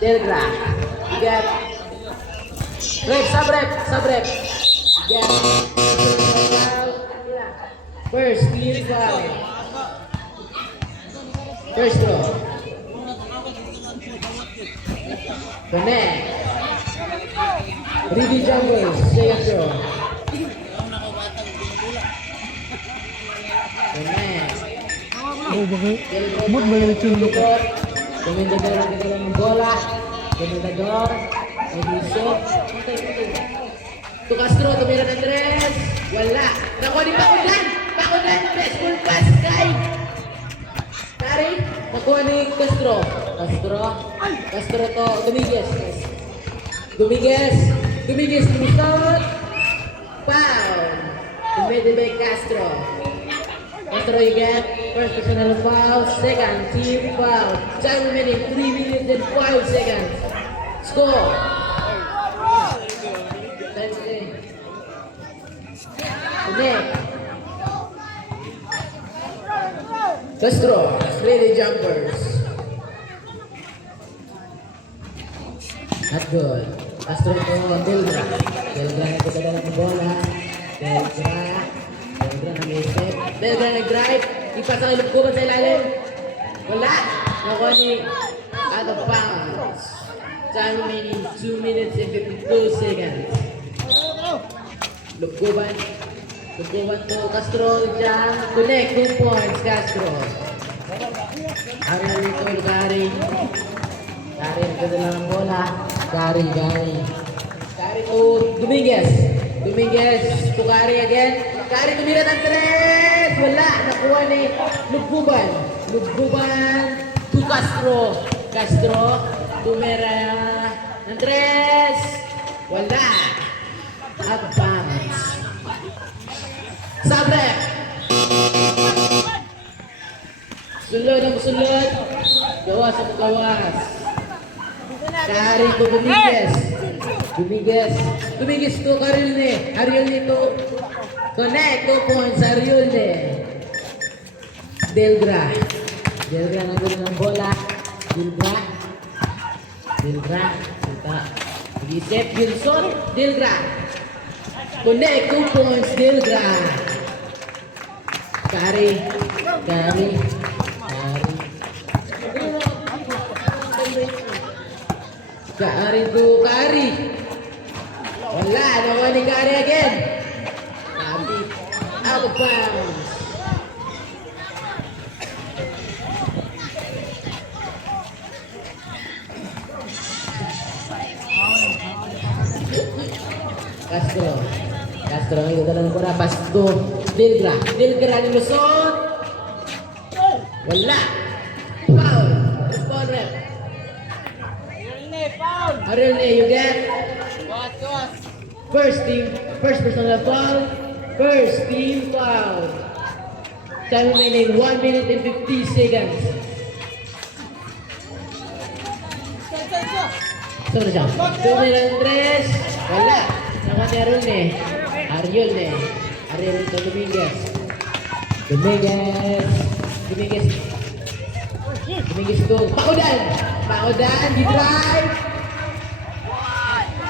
Delgra. You get. Rep, sub-rep. Get. First, team foul. First throw. Connect. Ricky Jumpers, second throw. Connect. Oh, bakit? Mood ba yung tune ko? Komendador ang kagalang ng bola. Komendador. Edison. To Castro, tumira ng tres. Wala. Nakuha ni Pakulan. Pakulan, baseball pass, guy. Kari, nakuha ni Castro. Castro to, Dominguez. Dominguez, lumusot. Foul. Committed by Castro. Castro, you get first personal foul, second team foul. Time remaining 3 minutes and 5 seconds. Score. Connect. Castro, Lady Jumpers. Not good. Castro to Delgra. Delgra na kagala ng bola. Delgra nag-step. Delgra nag-drive. Ipasa ang lubkuban sa ilalim. Wala. Nakuha ni out of bounds. Time remaining 2 minutes and 52 seconds. Lubkuban to Castro dyan. Connect, 2 points, Castro. Ariel nito, Gary. Gary, nagdadala ng bola. Gary to Dominguez to Gary again. Gary tumira ng tres. Wala, nakuha ni Lugbuban to Castro tumira ng tres. Wala. Out of bounds. Sabre. Sulod. Gawas. Gary to Dominguez to Ariel to connect, 2 points, Ariel Delgra nandun ng bola. Delgra kita mag-isip, Gilson, Delgra connect, 2 points, Delgra. Gary to Kari. Wala, nakuha ni Kari again. Out of bounds. Castro ang igagala ng bola. Pass to Delgra ni Luzon. Wala. Foul. Respond rep. Ariel, you get first personal foul, first team foul. Time remaining 1 minute and 50 seconds. Saan na siya? Tumira ng tres. Wala. Nakuha ni Ariel to Dominguez to Pakudan, di drive.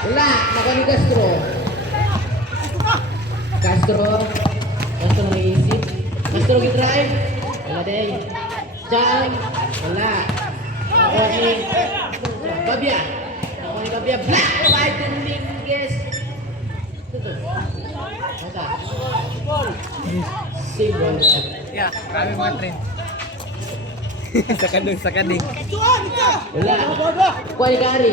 Wala, nakuha ni Castro naisip. Castro gi-drive. Wala din. Jump. Wala. Nakuha ni Babia. Black, white, Dominguez. Ito. Mata. Single. Yeah, kami mga train. sa kading. Wala. Kuha ni Gary.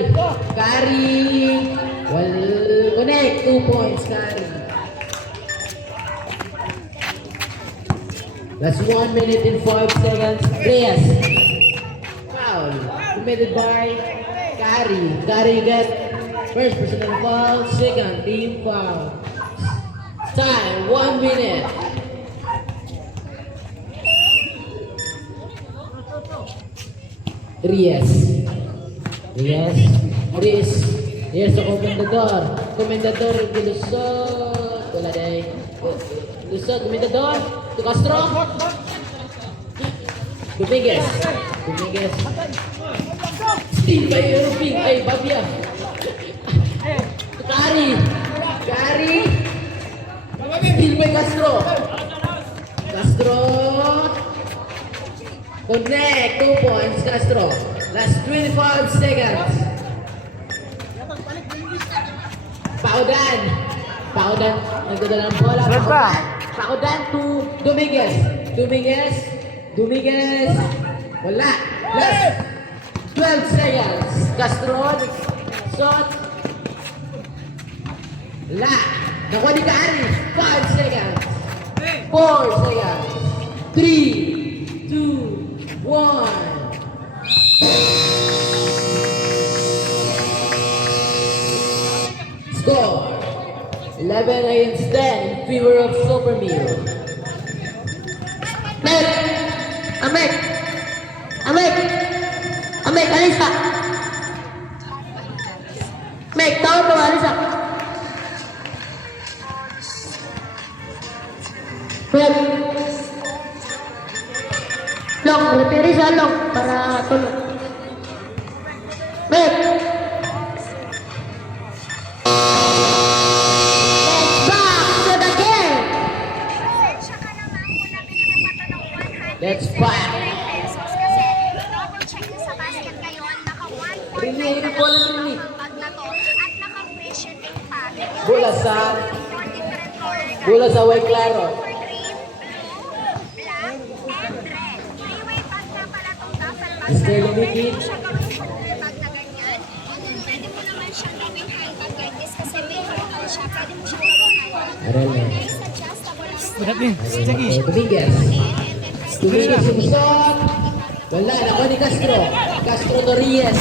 Connect, 2 points, Gary. That's 1 minute and 5 seconds. Reyes. Foul. Committed by Gary. Gary get first personal foul, second team foul. Time, 1 minute. Reyes to Komendador de Luzon. Wala day. Luzon, Komendador to Castro. Dominguez. Steal by Europing. Fabia. Kari. Kari. Steal by Castro. Castro. Connect. 2 points, Castro. Last 25 seconds. Paudan. Paudan. Nagdadala ng bola. Red pa. Paudan to Dominguez. Dominguez. Dominguez. Wala. Last 12 seconds. Castro. Shot. La. Nakuha ni Kari. 5 seconds. 4 seconds. 3, 2, 1. Score 11 against 10 in favor of Supermeal. Meg! Amek! Amek! Amek, Alisa! Meg, tawag mo, Alisa! Meg! Long, repiri sa long para tulog. Meg! Let's back. pesos kasi double check nyo sa basket ngayon, naka 1.9 Rini, rini po lang rini. ang bag na to at naka free shipping pa. Bola sa Way Claro. For green, blue, black, and red. Three-way bag na pala tong duffel bag. Stella Pwede Mickey. mo siya gawing football bag na ganyan. And then pwede mo naman siyang gawing handbag like this kasi may handle siya. Pwede mo siyang gawing handbag. Aral na. Guys, adjustable lang. Berat ni. Jackie. Dominguez. And then press Dominguez yung shot. Wala. Nakuha ni Castro. Castro to Reyes.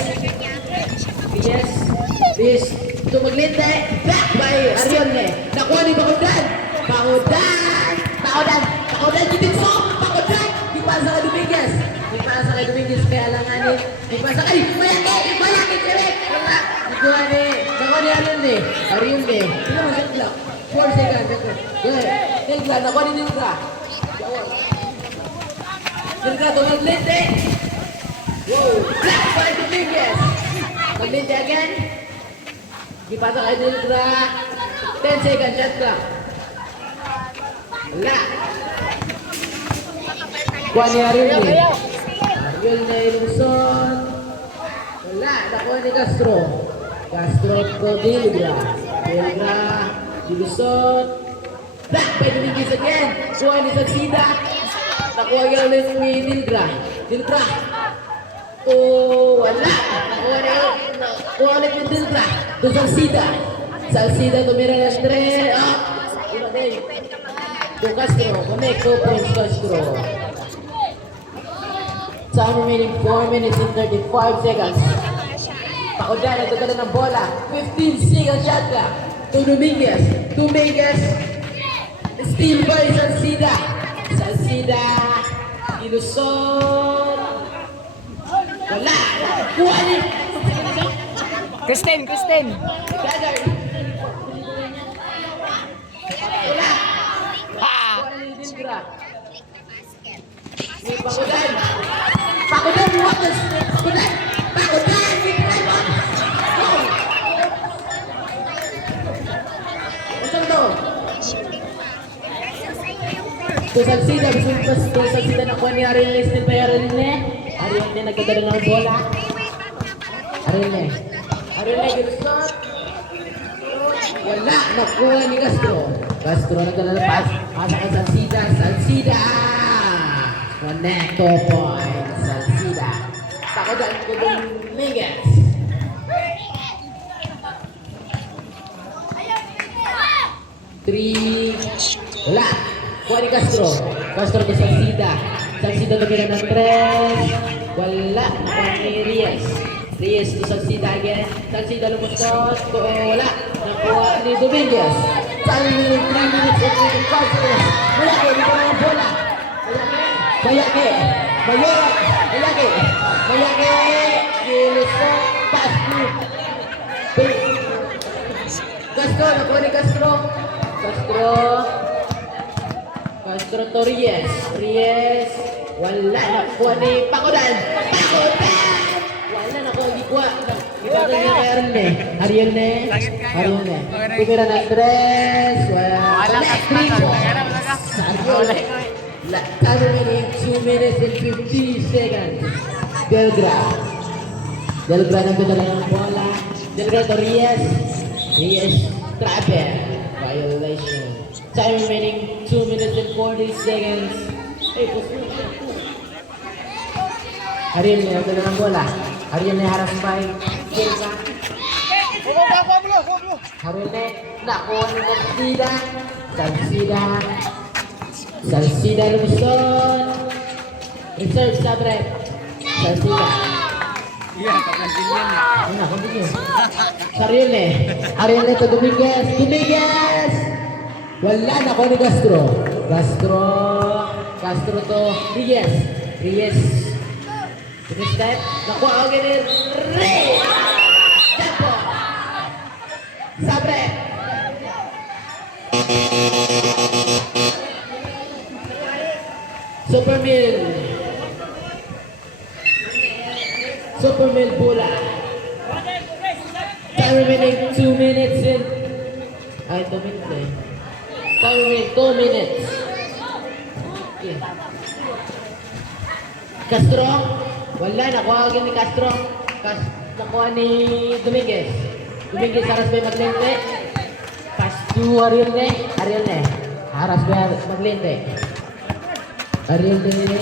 Reyes. Reyes. Tumaglinde. Back by Arione. Nakuha ni Bakudan. Bakudan. Bakudan. Bakudan. Kitin mo. Bakudan. Di pasa kay Dominguez. Di pasa kay Dominguez. Kaya lang nga ni. Di pasa kay. Mayakit. Mayakit. Wala. Nakuha ni. Nakuha ni Arione. Arione. Sino mo shot clock? 4 seconds. Good. Nilgra. Nakuha ni Nilgra. Nilgra. Tumaglinde. Wow. Black by Dominguez. Maglinde again. Di pasa kay Nilgra. 10 seconds. Shot clock. Wala. Kuha ni Ariel eh. Ariel na ilusot. Wala. Nakuha ni Castro. Castro to Dilgra. Dilgra. Ilusot. Back by Dominguez again. Kuha ni Sagsida. Nakuha ulit ni Dilgra. Dilgra. Oh, wala. Nakuha ulit ni Dilgra. To Sagsida. Sagsida tumira ng 3. Oh. Una din. To Castro, connect 2 points Castro. Time remaining 4 minutes and 35 seconds. Paudan, nagdadala ng bola. 15 seconds shot clock. To Dominguez. Dominguez. Steal by Salcida. Salcida. Ilusot. Wala. Kuha ni. Kristen, Kristen. Dagger. Wala. Ha! Kuha ni Dindra. May Pakudan. Pakudan, what is Pakudan? Pakudan! Ano to? To Salcida, to Salcida nakuha ni Ariel Nestin pa Ariel ne. Ariel ne, nagdadala ng bola. Ariel ne. Ariel ne, gilusot. Wala, nakuha ni Castro. Castro nagdala ng pass. Pasa kay Salcida. Salcida! Connect 2 points. Salcida. Pakudan ko Dominguez. Three. Wala. Kuha ni Castro. Castro to Salcida. Salcida tumira ng 3. Wala. Kuha ni Reyes. Reyes to Salcida again. Salcida lumusot. Wala. Nakuha ni Dominguez. Time remaining 3 minutes and 25 seconds. Mayake. Dito na ang bola. Mayake. Mayake. Mayake. Ilusot. Pass through. Castro. Nakuha ni Castro. Castro to Reyes. Reyes. Wala. Nakuha ni Pakudan. Pakudan! Wala. Nakuha. Gikuha. Gikuha niya kay Ariel ne. Tumira ng tres. Wala. 3 points. Ariel. Time remaining 2 minutes and 50 seconds. Delgra nandun na lang ang bola. Delgra to Reyes. Trapper. Violation. Time remaining 2 minutes and 40 seconds. Hey, Ariel ne nandun na lang ang bola. Ariel ne harap by Delgra. Ariel ne nakuha ni Salsida Lumiston. Reserve Sabre. Salsida. Ano, continue. Ariel to Dominguez. Wala na ko ni Castro to Reyes. Finish time. Nakuha ako ni Reyes. Tempo. Sabre. Supermill bola. Time remaining 2 minutes and... Ay, 2 minutes eh. Time remaining 2 minutes. Okay. Castro. Wala, nakuha agad ni Castro. Nakuha ni Dominguez. Haras ba yung maglente? Pass to Ariel ne. Haras ba yung maglente? Ariel ne.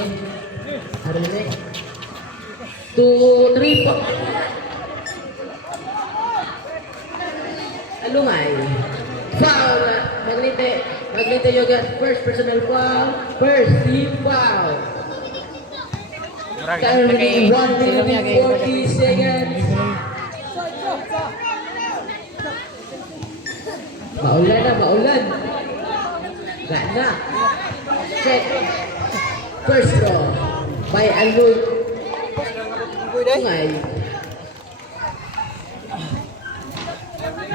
2, 3 po. Alungay. Foul. Maglinte yoga. First personal foul. First team foul. Time remaining 1 minute and 40 seconds. Maulan. Gana. Check. First throw by Alungay.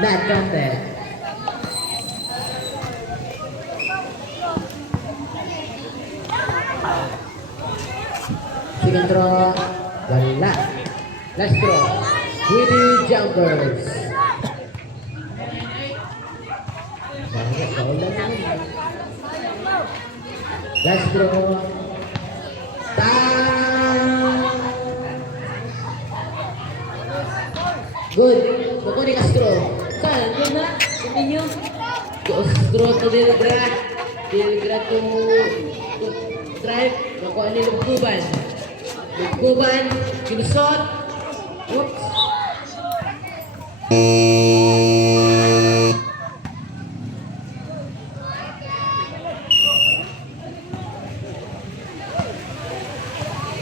Not counted. Second throw, wala. Last throw, Willy Jumpers. Last throw, good. Kuko ni Castro. Saan? Yan na. Hindi nyo. Castro to Delgra to drive. Nakuha ni Lugbuban. Kinusot. Whoops.